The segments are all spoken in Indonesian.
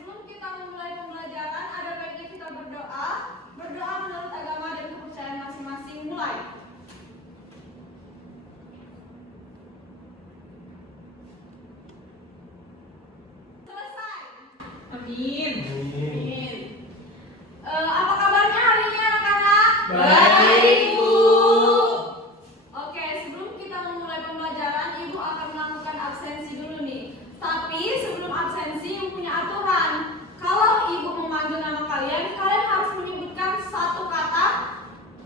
sebelum kita memulai pembelajaran, ada baiknya kita berdoa. Berdoa menurut agama dan kepercayaan masing-masing. Mulai. Selesai. Amin. Amin. Apa kabarnya hari ini anak-anak? Baik, Bu. Oke, sebelum kita memulai pembelajaran, Ibu akan melakukan absensi dulu nih. Tapi sebelum absensi, Ibu punya aturan. Kalau Ibu memanggil nama kalian, kalian harus menyebutkan satu kata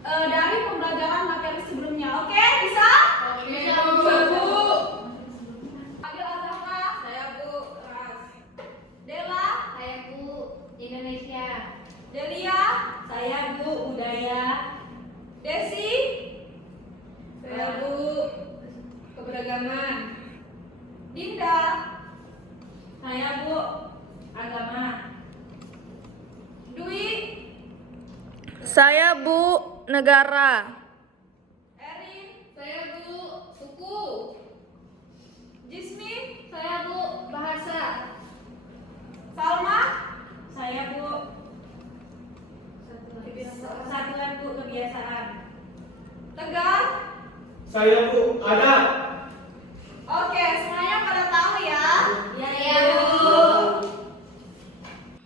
dari pembelajaran materi sebelumnya. Oke, bisa? Oke, Bu. Bu. Adil Azhara, Saya Bu Ras. Dela, Saya Bu Indonesia. Delia, Saya Bu Budaya. Desi, Saya Bu Keberagaman. Dinda, Saya Bu Agama. Dwi, Saya Bu Negara. Erin, Saya Bu Suku. Jismi, Saya Bu Bahasa. Salma, Saya Bu Kesatuan Bu Kebiasaan. Tegar. Saya Bu ada. Oke, semuanya pada tahu ya? Iya, Bu.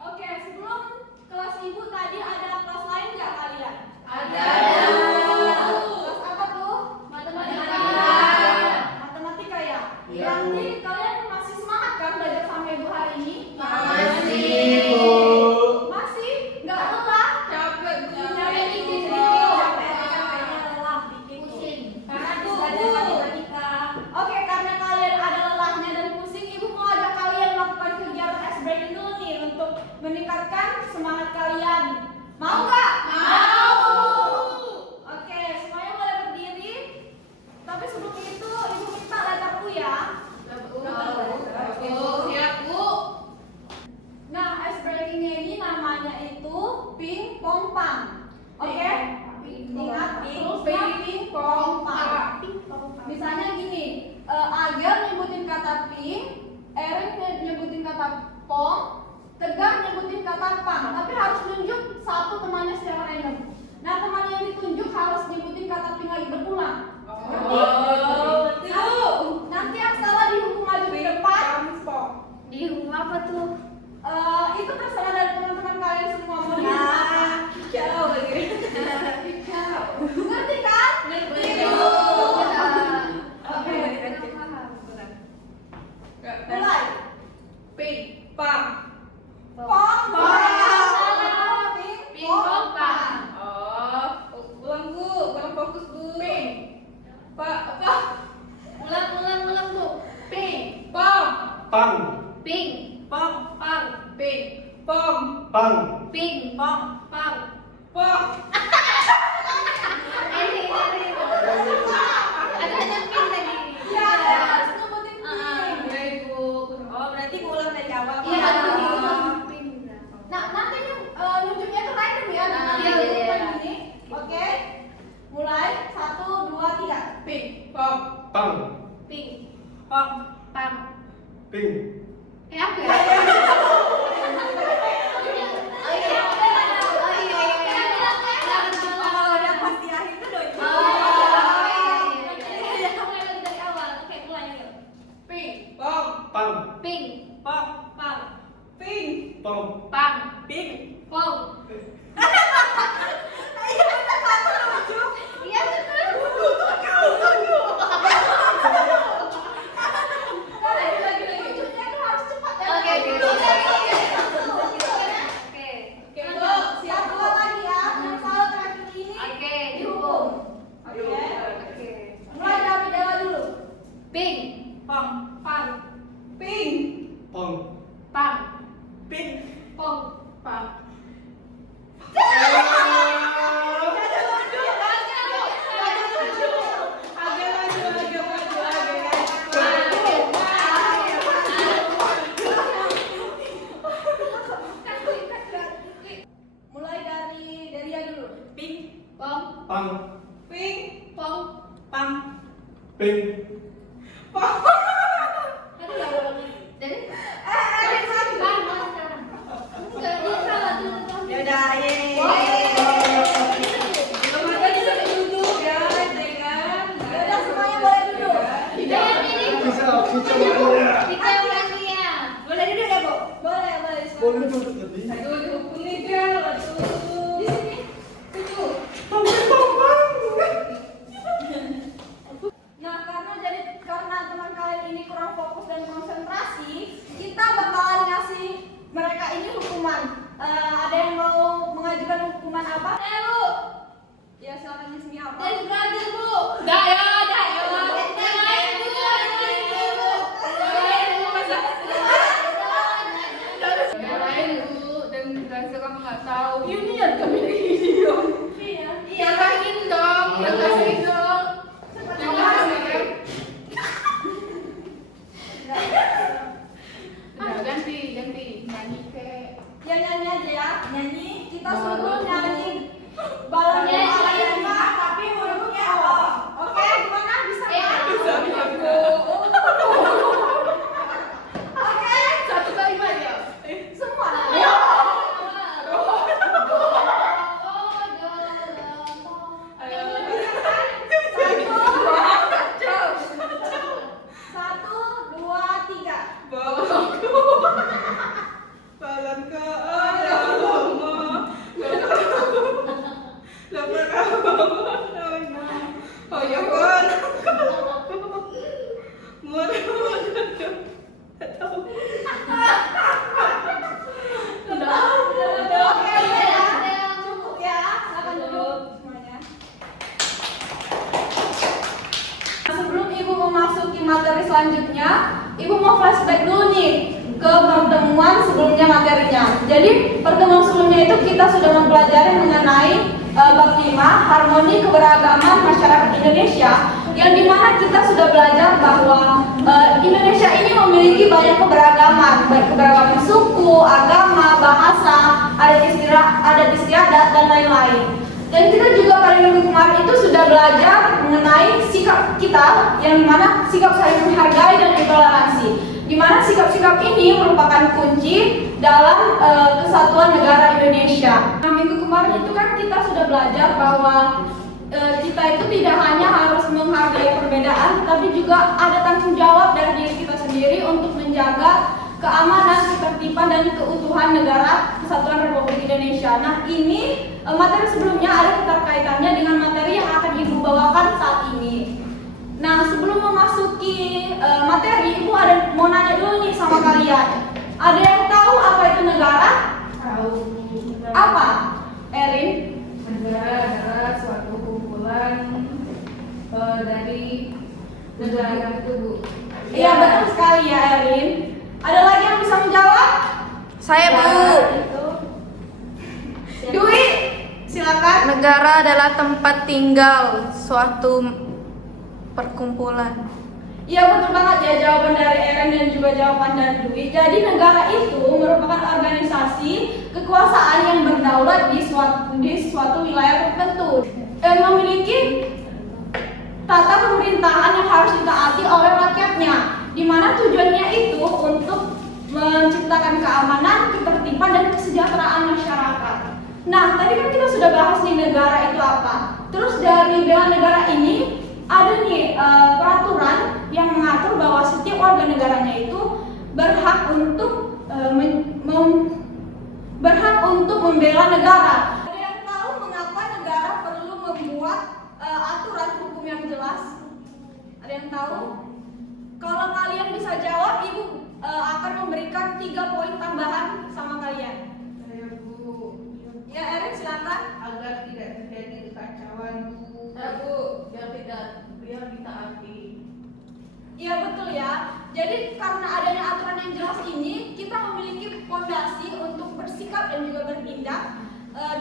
Oke, sebelum kelas Ibu tadi ada kelas lain nggak kalian? Ada. Kelas apa tuh? Matematika. Matematika ya? Iya, Berarti Bu. kalian masih semangat kan belajar sama Ibu hari ini? Masih. Bu. Masih? Nggak lelah? Capek Bu. Capek dikit, Bu. Capeknya lelah dikit, Bu. Pusing. Karena Bu, belajar Bu. matematika. Oke, karena kalian ada lelahnya dan pusing, Ibu mau ajak kalian melakukan kegiatan ice breaking dulu nih untuk meningkatkan semangat kalian. Mau nggak? Mau. Oke, semuanya boleh berdiri. Tapi sebelum itu, Ibu minta letter U ya. Bu, siap Bu. Nah, ice breakingnya ini namanya itu ping pong pang. Oke? Ingat terus ping pong pang. Misalnya gini, Agel nyebutin kata ping, Erin nyebutin kata pong, Tegar nyebutin kata pang. Tapi harus nunjuk satu temannya secara random. Nah, teman yang ditunjuk harus nyebutin kata ping lagi berulang. Nanti yang salah dihukum maju ke depan. Dihukum apa tuh? Itu terserah dari teman-teman kalian semua mau dihukum apa. Jauh lagi. Ngerti kan? Ngerti, Bu. Oke, mulai. Ping, pang. Pong, Ping pong pang. Oh, ulang Bu, kurang fokus Bu. Ping, pak, Ulang Bu. Ping pong, Pang. ping pong, pang. ping, pong, Pang. Ping pong, pang. pong. Ini. Ada ping tadi. Ya, harus nyebutin ping. Baik Bu. Oh, berarti ulang dari awal. Iya, Pak. ping. Nah, nanti nunjuknya tuh random ya. Dengan Iya, iya, iya. ini. Oke. Mulai 1, 2, 3. Ping, pong, Pang. Ping pong. pang. Ping. Apa ya? Oh iya. Kalau udah pas di akhir itu doi. Dari awal. Oke, mulai yuk. Ping, pong, Pang. Ping pong, pang. ping, Pong. Pang ping. pong. Iya betul. Lagi. Nunjuknya tuh harus cepat ya. Oke. Oke, Bu. Siap dua lagi ya. Yang salah terakhir ini Oke, dihukum. dihukum. Oke. Mulai dari Dela dulu. Ping Pong, pang. ping, Pong. Pang. ping, Pong. pang, Boleh tuh tadi. Aduh, dihukum nih dia. Aduh. Di sini. Situ. Nah, karena teman kalian ini kurang fokus dan konsentrasi, kita bakalan ngasih mereka ini hukuman. Ada yang mau mengajukan hukuman apa? Bu. Ya, silakan Miss Mia apa? Dan belajar, Bu. Dah ya, dah ya. Yang lain, Bu. Yang lain, Bu. Yang lain Bu, dan rasa kamu nggak tahu. Ini yang kami video. Iya. Yang lain dong, yang lain dong. Yang lain. Udah ganti nyanyi ke. Ya nyanyi aja ya, nyanyi. Kita suruh nyanyi balon Alema, tapi hurufnya O. Oke, gimana? Bisa kan? Bisa Bu. Oke, Satu kalimat ya. semua. Ayo. Satu, dua, tiga. Balonku. Balon ke Alema. Oh ya kan. Oke, ya. Cukup ya. Silakan duduk semuanya. Sebelum Ibu memasuki materi selanjutnya, Ibu mau flashback dulu nih ke pertemuan sebelumnya materinya. Jadi pertemuan sebelumnya itu kita sudah mempelajari mengenai bab 5 harmoni keberagaman masyarakat Indonesia, yang dimana kita sudah belajar bahwa Indonesia ini memiliki banyak keberagaman, baik keberagaman suku, agama, bahasa, adat istiadat dan lain-lain. Dan kita juga pada minggu kemarin itu sudah belajar mengenai sikap kita, yang dimana sikap saling menghargai dan intoleransi, dimana sikap-sikap ini merupakan kunci dalam kesatuan negara Indonesia. Nah, minggu kemarin itu kan kita sudah belajar bahwa kita itu tidak hanya harus menghargai perbedaan, tapi juga ada tanggung jawab dari diri kita sendiri untuk menjaga keamanan, ketertiban, dan keutuhan negara Kesatuan Republik Indonesia. Nah, ini materi sebelumnya ada keterkaitannya dengan materi yang akan Ibu bawakan saat ini. Nah, sebelum memasuki materi, Ibu mau nanya dulu nih sama kalian. Ada yang tahu apa itu negara? Tahu. Apa? Erin? Negara adalah suatu kumpulan dari negara itu Bu. Iya, betul sekali ya, Erin. Ada lagi yang bisa menjawab? Saya Bu. Dwi, silakan. Negara adalah tempat tinggal suatu perkumpulan. Iya, betul banget ya jawaban dari Erin dan juga jawaban dari Dwi. Jadi negara itu merupakan organisasi kekuasaan yang berdaulat di suatu wilayah tertentu, memiliki tata pemerintahan yang harus ditaati oleh rakyatnya, di mana tujuannya itu untuk menciptakan keamanan, ketertiban, dan kesejahteraan masyarakat. Nah, tadi kan kita sudah bahas nih negara itu apa. Terus dari bela negara ini ada nih peraturan yang mengatur bahwa setiap warga negaranya itu berhak untuk membela negara. Ada yang tahu mengapa negara perlu membuat aturan hukum yang jelas? Ada yang tahu? Kalau kalian bisa jawab, Ibu akan memberikan 3 poin tambahan sama kalian. Saya Bu. Ya, Erin silakan. Agar tidak terjadi kekacauan Bu. Ya Bu, biar ditaati. Iya, betul ya. Jadi karena adanya aturan yang jelas ini, kita memiliki fondasi untuk bersikap dan juga bertindak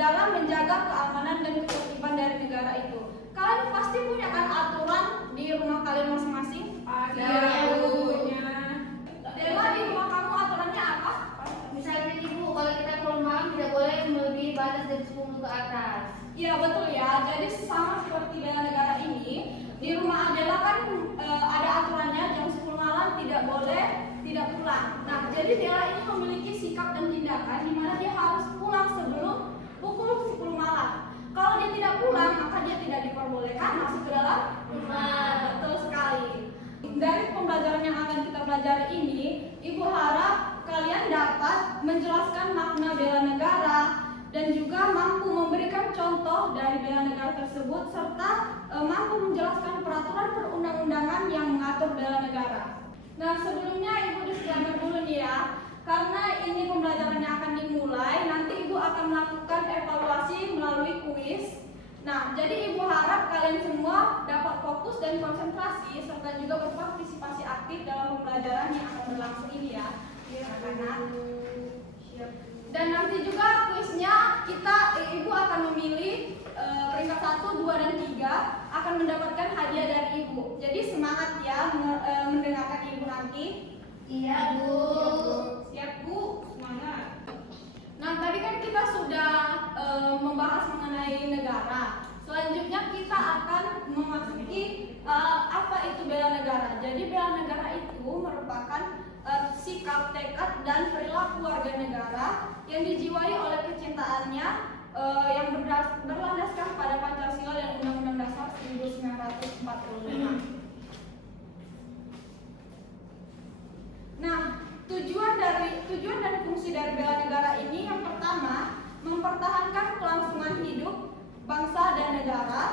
dalam menjaga keamanan dan ketertiban dari negara itu. Kalian pasti punya kan aturan di rumah kalian masing-masing? Ada Bu. Dewa, di rumah kamu aturannya apa? Misalnya Ibu, kalau kita keluar malam tidak boleh melebihi batas dari 10 ke atas. Iya, betul ya. Jadi sama seperti bela negara ini, di rumah Adela kan ada aturannya jam 10 malam tidak boleh tidak pulang. Nah, jadi Dela ini memiliki sikap dan tindakan di mana dia harus pulang sebelum pukul 10 malam. Kalau dia tidak pulang, maka dia tidak diperbolehkan masuk ke dalam rumah. Betul sekali. Dari pembelajaran yang akan kita pelajari ini, Ibu harap kalian dapat menjelaskan bela negara dan juga mampu memberikan contoh dari bela negara tersebut serta mampu menjelaskan peraturan perundang-undangan yang mengatur bela negara. Nah, sebelumnya Ibu disclaimer dulu nih ya, karena ini pembelajarannya akan dimulai, nanti Ibu akan melakukan evaluasi melalui kuis. Nah, jadi Ibu harap kalian semua dapat fokus dan konsentrasi serta juga berpartisipasi aktif dalam pembelajaran yang akan berlangsung ini ya. Anak-anak. Dan nanti juga kuisnya Ibu akan memilih peringkat 1, 2, dan 3 akan mendapatkan hadiah dari Ibu. Jadi semangat ya mendengarkan Ibu nanti. Iya, Bu. Siap Bu, semangat. Nah, tadi kan kita sudah membahas mengenai negara. Selanjutnya kita akan memasuki apa itu bela negara. Jadi bela negara itu merupakan sikap, tekad, dan perilaku warga negara yang dijiwai oleh kecintaannya yang berlandaskan pada Pancasila dan Undang-Undang Dasar 1945. Nah, tujuan dan fungsi dari bela negara ini yang pertama, mempertahankan kelangsungan hidup bangsa dan negara,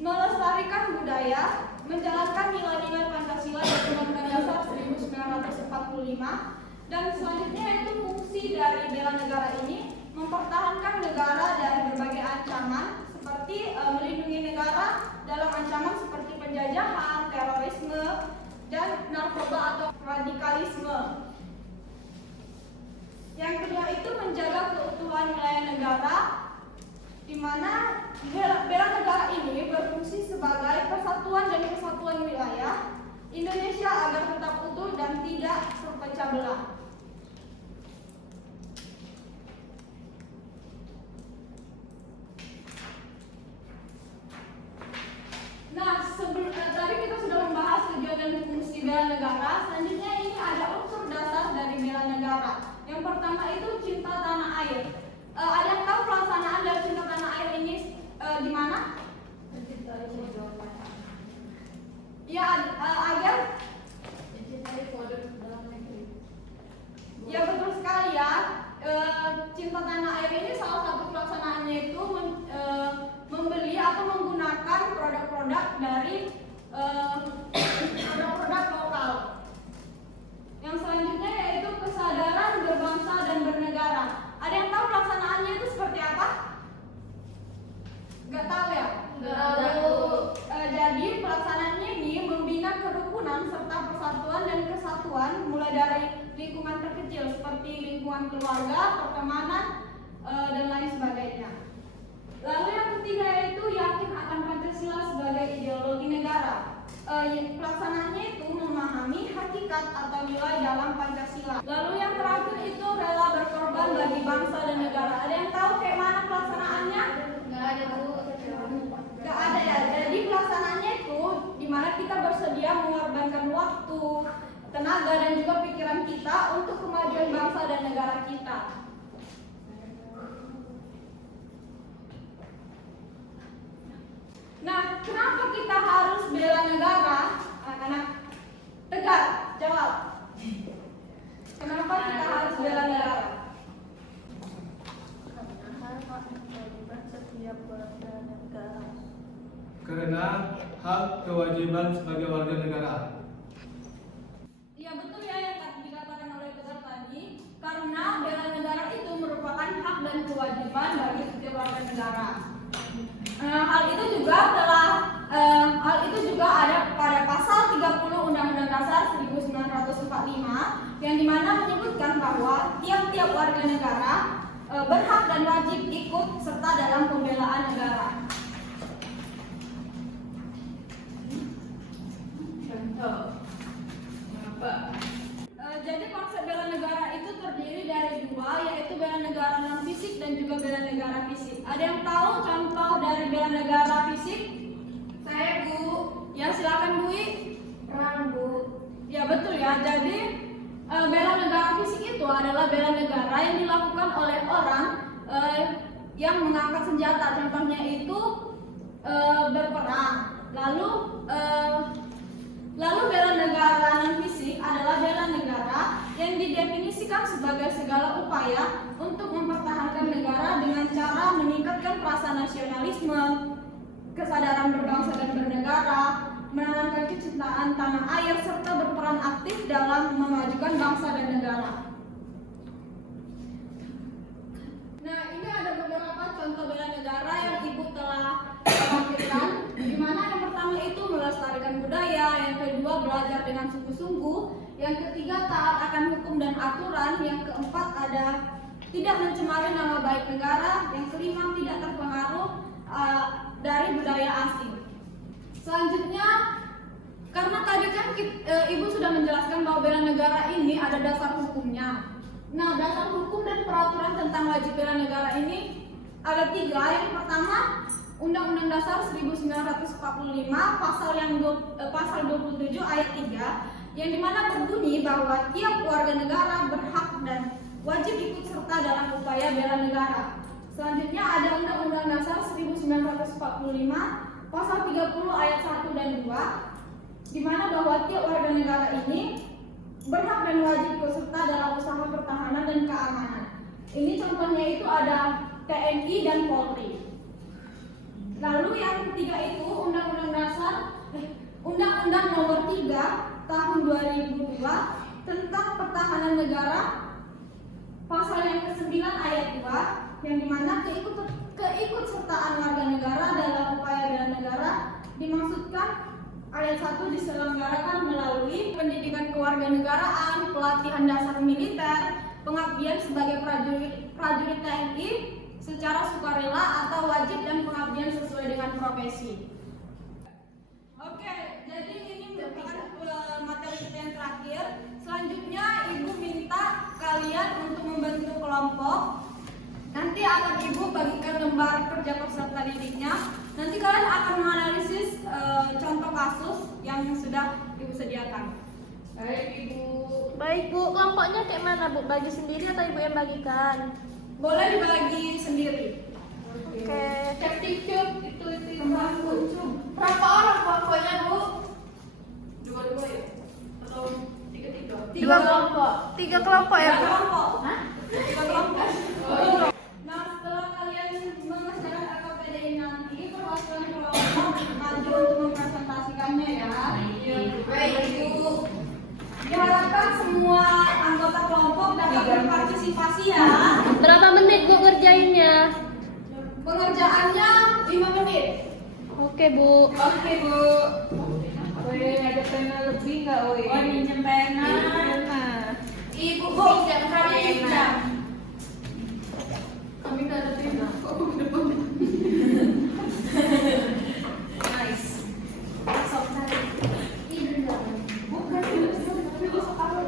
melestarikan budaya, menjalankan nilai-nilai Pancasila dan Undang-Undang Dasar 1945, dan selanjutnya itu fungsi dari bela negara ini mempertahankan negara dari berbagai ancaman seperti melindungi negara dalam ancaman seperti penjajahan, terorisme, dan narkoba atau radikalisme. Yang kedua itu menjaga keutuhan wilayah negara, di mana bela negara ini berfungsi sebagai persatuan dan kesatuan wilayah Indonesia agar tetap utuh dan tidak terpecah belah. Nah, tadi kita sudah membahas tujuan dan fungsi bela negara. Selanjutnya ini ada unsur dasar dari bela negara. Yang pertama itu cinta tanah air. Ada yang tahu pelaksanaan dari cinta tanah air ini di mana? Ya, agar ya betul sekali ya. Cinta tanah air ini salah satu pelaksanaannya itu membeli atau menggunakan produk-produk dari produk-produk lokal. Yang selanjutnya yaitu kesadaran berbangsa dan bernegara. Ada yang tahu pelaksanaannya itu seperti apa? Gak tahu ya? Gak tahu. Jadi pelaksanaannya ini membina kerukunan serta persatuan dan kesatuan mulai dari lingkungan terkecil seperti lingkungan keluarga, pertemanan, dan lain sebagainya. Lalu yang ketiga yaitu yakin akan Pancasila sebagai ideologi negara. Pelaksanaannya itu memahami hakikat atau nilai dalam Pancasila. Lalu yang terakhir itu rela berkorban bagi bangsa dan negara. Ada yang tahu kayak mana pelaksanaannya? Nggak ada, Bu. Gak ada ya. Jadi pelaksanaannya itu dimana kita bersedia mengorbankan waktu, tenaga, dan juga pikiran kita untuk kemajuan bangsa dan negara kita. Nah, kenapa kita harus bela negara? Anak-anak, tegar, jawab. Kenapa kita harus bela negara? Karena hak kewajiban sebagai warga negara. Ya betul ya yang dikatakan oleh Tegar tadi. Karena bela negara itu merupakan hak dan kewajiban bagi setiap warga negara. Hal itu juga ada pada pasal 30 Undang-Undang Dasar 1945 yang dimana menyebutkan bahwa tiap-tiap warga negara berhak dan wajib ikut serta dalam pembelaan negara. Jadi konsep bela negara itu terdiri dari dua, yaitu bela negara non fisik dan juga bela negara fisik. Ada yang tahu contoh dari bela negara fisik? Saya, Bu. Ya silakan Dwi. Perang, Bu. Ya betul ya. Jadi bela negara fisik itu adalah bela negara yang dilakukan oleh orang yang mengangkat senjata. Contohnya itu berperang. Lalu bela negara non fisik adalah bela negara yang didefinisikan sebagai segala upaya untuk mempertahankan nasionalisme, kesadaran berbangsa dan bernegara, menanamkan kecintaan tanah air, serta berperan aktif dalam memajukan bangsa dan negara. Nah, ini ada beberapa contoh bela negara yang Ibu telah lampirkan, di mana yang pertama itu melestarikan budaya, yang kedua belajar dengan sungguh-sungguh, yang ketiga taat akan hukum dan aturan, yang keempat ada tidak mencemari nama baik negara, yang kelima tidak terpengaruh dari budaya asing. Selanjutnya, karena tadi kan Ibu sudah menjelaskan bahwa bela negara ini ada dasar hukumnya. Nah, dasar hukum dan peraturan tentang wajib bela negara ini ada 3. Yang pertama, Undang-Undang Dasar 1945 pasal 27 ayat 3, yang dimana berbunyi bahwa tiap warga negara berhak dan wajib ikut serta dalam upaya bela negara. Selanjutnya ada Undang-Undang Dasar 1945 pasal 30 ayat 1 dan 2, di mana bahwa tiap warga negara ini berhak dan wajib ikut serta dalam usaha pertahanan dan keamanan. Ini contohnya itu ada TNI dan Polri. Lalu yang ketiga itu Undang-Undang Nomor 3 Tahun 2002 tentang Pertahanan Negara, pasal yang ke-9 ayat 2, yang dimana keikutsertaan warga negara dalam upaya bela negara dimaksudkan ayat 1 diselenggarakan melalui pendidikan kewarganegaraan, pelatihan dasar militer, pengabdian sebagai prajurit TNI secara sukarela atau wajib, dan pengabdian sesuai dengan profesi. Oke, jadi ini merupakan materi kita yang terakhir. Selanjutnya Ibu minta kalian untuk membentuk kelompok. Nanti akan Ibu bagikan lembar kerja peserta didiknya. Nanti kalian akan menganalisis contoh kasus yang sudah Ibu sediakan. Baik Ibu. Baik Bu, kelompoknya kayak mana Bu? Bagi sendiri atau Ibu yang bagikan? Boleh dibagi sendiri. Oke. Captive itu Kembang kuncup. berapa orang kelompoknya Bu? Dua ya? Atau tiga? 3 kelompok. 3 kelompok ya 3 Bu? kelompok. Hah? 3 kelompok. Oh, iya. Nah, setelah kalian mengerjakan LKPD nanti, perwakilan kelompok maju untuk mempresentasikannya ya. Baik Ibu. Diharapkan semua anggota kelompok dapat berpartisipasi ya. Berapa menit Bu ngerjainnya? Pengerjaannya 5 menit. Oke Bu. Oke Bu. Woi, ada pena lebih nggak Woi? Oh, minjem pena. Ibu pinjam kami pinjam. Kami nggak ada pena. Nice. Sok cari. Ini enggak. Bukan besok apa?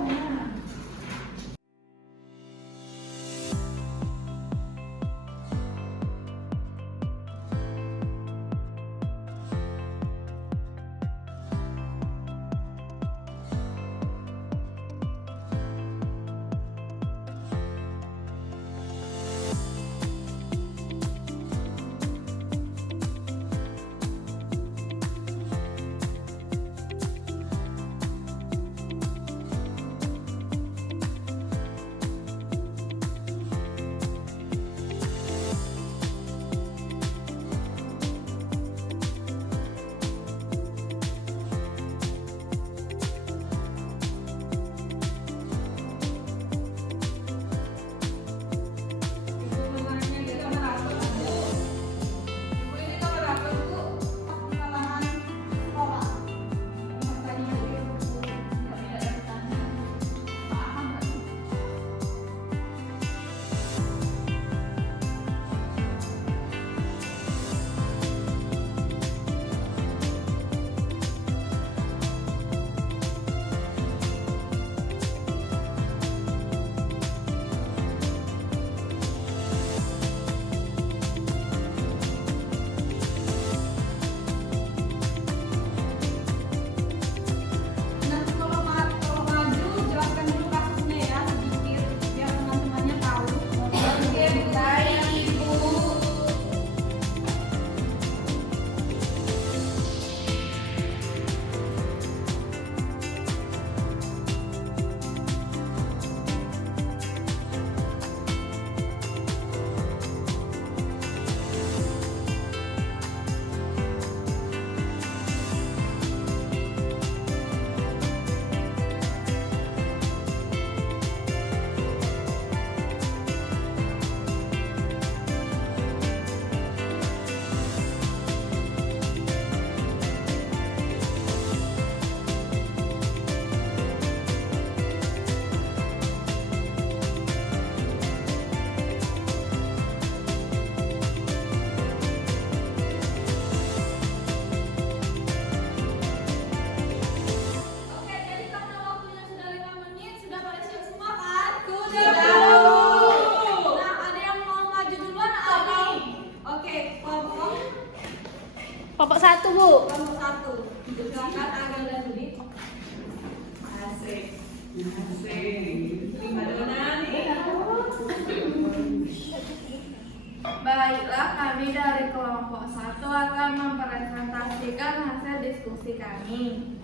Baiklah, kami dari kelompok 1 akan mempresentasikan hasil diskusi kami,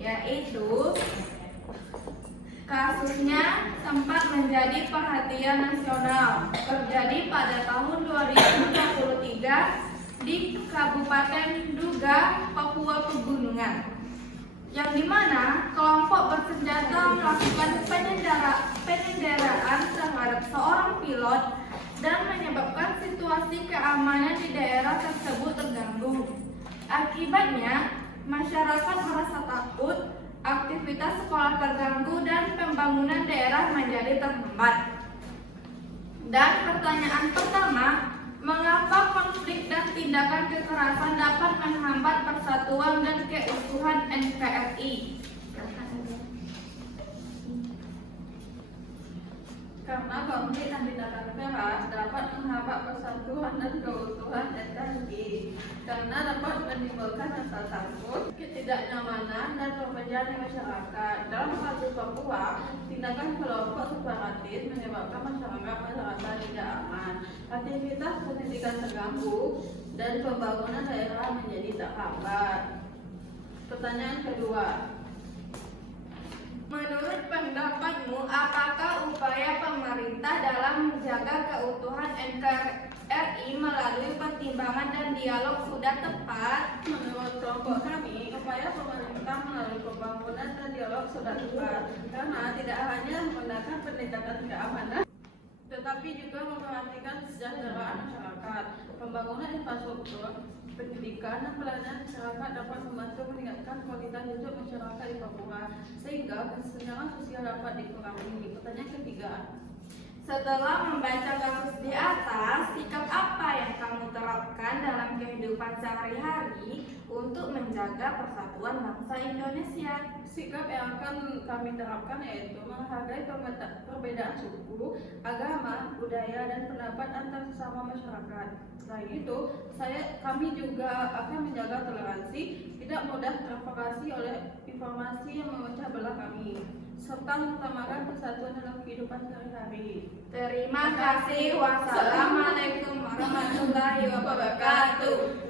yaitu kasusnya sempat menjadi perhatian nasional, terjadi pada tahun 2023 di Kabupaten Duga, Papua Pegunungan, yang dimana kelompok bersenjata melakukan penyenderaan terhadap seorang pilot dan menyebabkan situasi keamanan di daerah tersebut terganggu. Akibatnya, masyarakat merasa takut, aktivitas sekolah terganggu, dan pembangunan daerah menjadi terhambat. Dan pertanyaan pertama, mengapa konflik dan tindakan kekerasan dapat menghambat persatuan dan keutuhan NKRI? Karena konflik dan tindakan keras dapat menghambat persatuan dan keutuhan NKRI, karena dapat menimbulkan rasa takut, ketidaknyamanan, dan perpecahan di masyarakat. Dalam kasus Papua, tindakan kelompok separatis menyebabkan masyarakat merasa tidak aman, aktivitas pendidikan terganggu, dan pembangunan daerah menjadi terhambat. Pertanyaan kedua, Menurut pendapatmu, apakah upaya pemerintah dalam menjaga keutuhan NKRI melalui pertimbangan dan dialog sudah tepat? menurut kelompok kami, upaya pemerintah melalui pembangunan dan dialog sudah tepat, karena tidak hanya menggunakan pendekatan keamanan, tetapi juga memperhatikan kesejahteraan masyarakat. Pembangunan infrastruktur, pendidikan, dan pelayanan masyarakat dapat membantu meningkatkan kualitas hidup masyarakat di Papua, sehingga kesenjangan sosial dapat dikurangi. Pertanyaan ketiga, Setelah membaca kasus di atas, sikap apa yang kamu terapkan dalam kehidupan sehari-hari untuk menjaga persatuan bangsa Indonesia? sikap yang akan kami terapkan yaitu menghargai perbedaan suku, agama, budaya, dan pendapat antar sesama masyarakat. Selain itu, kami juga akan menjaga toleransi, tidak mudah terprovokasi oleh informasi yang memecah belah kami, serta mengutamakan persatuan dalam kehidupan sehari-hari. Terima kasih. Wassalamualaikum warahmatullahi wabarakatuh.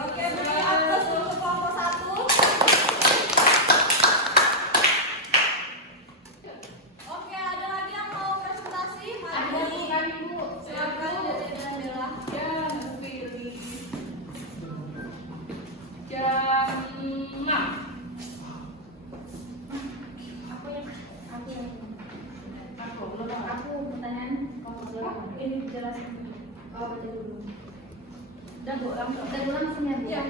Oke, beri aplaus untuk kelompok 1. Oke, ada lagi yang mau presentasi? Mari. Silakan Dede dan Bella. Yang pilih Jam 6. Aku pertanyaan ini jelasin. Baca dulu. Dan langsung ya, Bu. Iya,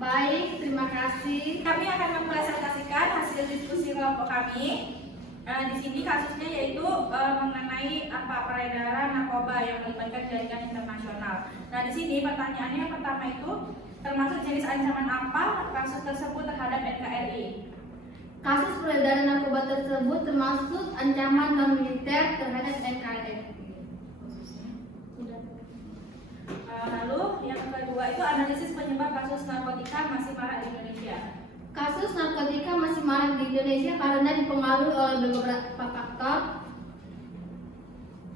baik, terima kasih. Kami akan mempresentasikan hasil diskusi kelompok kami. Di sini kasusnya yaitu mengenai peredaran narkoba yang melibatkan jaringan internasional. Nah, di sini pertanyaannya yang pertama itu termasuk jenis ancaman apa kasus tersebut terhadap NKRI? Kasus peredaran narkoba tersebut termasuk ancaman non-militer terhadap NKRI. Lalu yang kedua itu analisis penyebab kasus narkotika masih marak di Indonesia. Kasus narkotika masih marak di Indonesia karena dipengaruhi oleh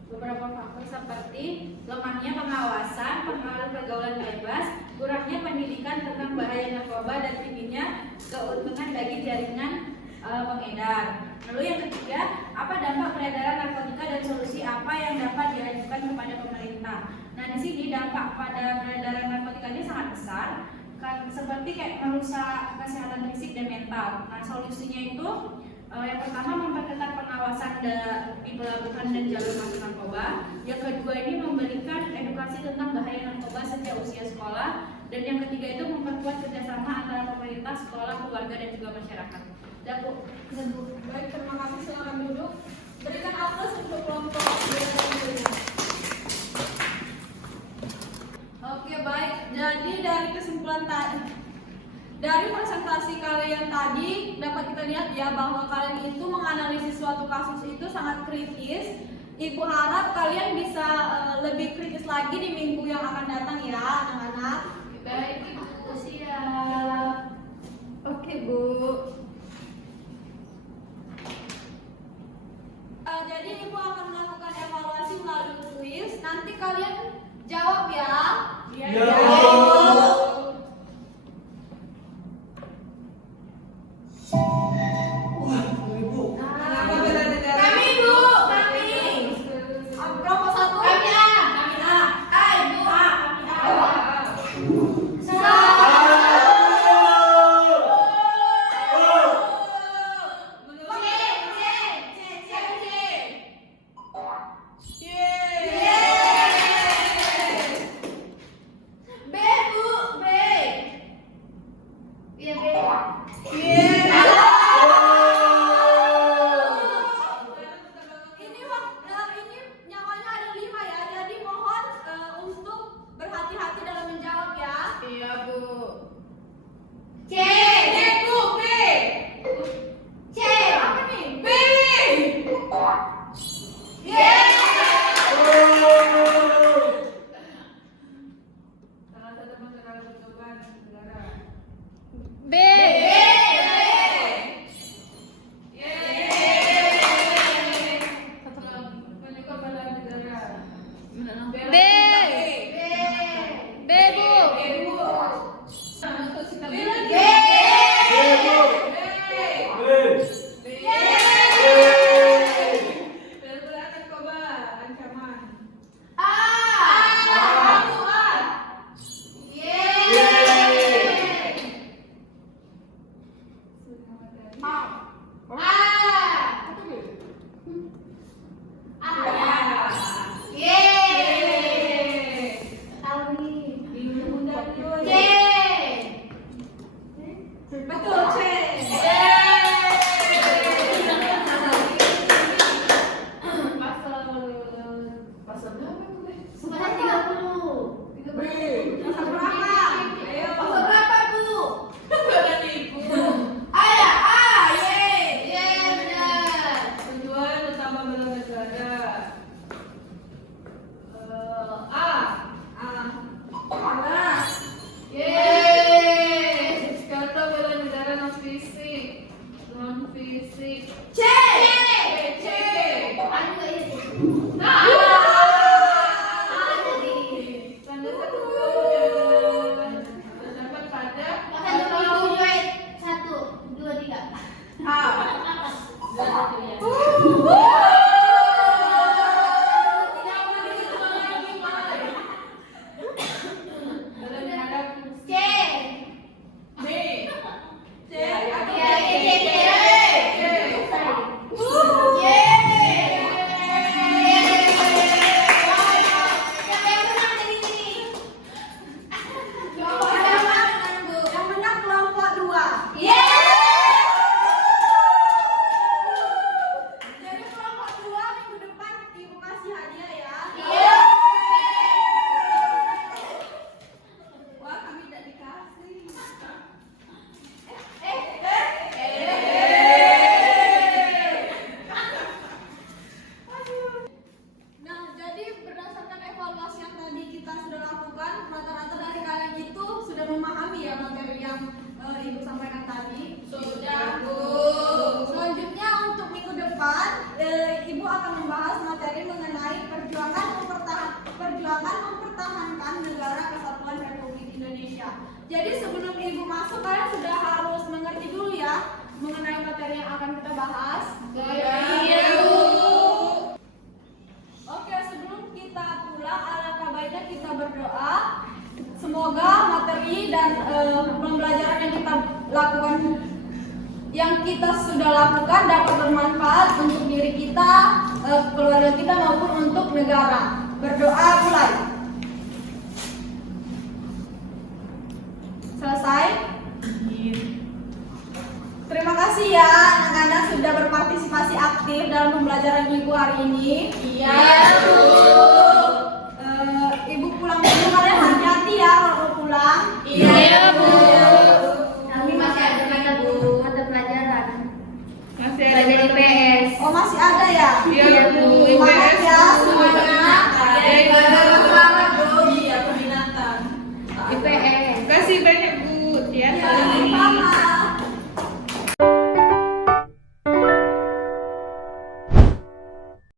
Beberapa faktor seperti lemahnya pengawasan, pengaruh pergaulan bebas, kurangnya pendidikan tentang bahaya narkoba, dan tingginya keuntungan bagi jaringan pengedar. Lalu yang ketiga, apa dampak peredaran narkotika dan solusi apa yang dapat diajukan kepada pemerintah? Nah, di sini dampak pada peredaran narkotika ini sangat besar, kan seperti kayak merusak kesehatan fisik dan mental. Nah, solusinya itu yang pertama memperketat pengawasan di pelabuhan dan jalur masuk narkoba. Yang kedua ini memberikan edukasi tentang bahaya narkoba sejak usia sekolah. Dan yang ketiga itu memperkuat kerjasama antara pemerintah, sekolah, keluarga, dan juga masyarakat. Dan Bu. Baik, terima kasih. Silakan duduk. Berikan aplaus untuk kelompok Bella dan Bella. Oke, baik. Jadi dari kesimpulan tadi, dari presentasi kalian tadi dapat kita lihat ya bahwa kalian itu menganalisis suatu kasus itu sangat kritis. Ibu harap kalian bisa lebih kritis lagi di minggu yang akan datang ya, anak-anak. Baik, Ibu, siap. Oke, Bu. Jadi Ibu akan melakukan evaluasi melalui kuis. Nanti kalian jawab ya. Ya, Bu. Wah, Ibu. Kenapa bela negara? Kami, Bu. Kami. Kelompok 1. Kami A. Kami A. Ibu A. Kami A. B, Bu. B. Iya, B. Ini nyawanya ada 5 ya, jadi mohon untuk berhati-hati dalam menjawab ya. Iya, Bu. C. Bu. B. C. Apa nih? B. Salah satu masalah percobaan negara. B. Menyukai bela negara. B. B, Bu. Untuk sikap B. Penggunaan narkoba, ancaman. A. Bu A. Betul, C. Pasal berapa itu, Bu? Pasal 30. Pasal berapa? Ayo. Pasal berapa, Bu? Pada nipu. A ya? A. Benar. Tujuan utama bela negara. A. Benar. Kata bela negara non fisik. Non fisik. C. C. Tanda kebetulan terdapat pada Pasal 27 ayat 1, 2, 3. bela negara C. B. C. Yang menang kelompok 2. Jadi kelompok 2 minggu depan Ibu kasih hadiah ya. Wah, kami tidak dikasih. Nah, jadi berdasarkan evaluasi yang tadi kita sudah lakukan, rata-rata dari kalian itu sudah memahami ya materi yang Ibu sampaikan tadi. Sudah, Bu. Selanjutnya untuk minggu depan, Ibu akan membahas materi mengenai perjuangan mempertahankan negara kesatuan Republik Indonesia. Jadi sebelum Ibu masuk, kalian sudah harus mengerti dulu ya mengenai materi yang akan kita bahas. Iya, Bu. Oke, sebelum kita pulang, alangkah baiknya kita berdoa. Semoga materi dan pembelajaran yang kita sudah lakukan dapat bermanfaat untuk diri kita, keluarga kita maupun untuk negara. Berdoa mulai. Selesai? Terima kasih ya anak-anak sudah berpartisipasi aktif dalam pembelajaran Ibu hari ini. Iya, Bu. Ibu pulang dulu, kalian hati-hati ya kalau mau pulang. Iya, Bu. Kami masih ada mata pelajaran. Masih Belajar IPS. Oh masih ada ya? Iya, Bu. Semangat ya IPS. semuanya.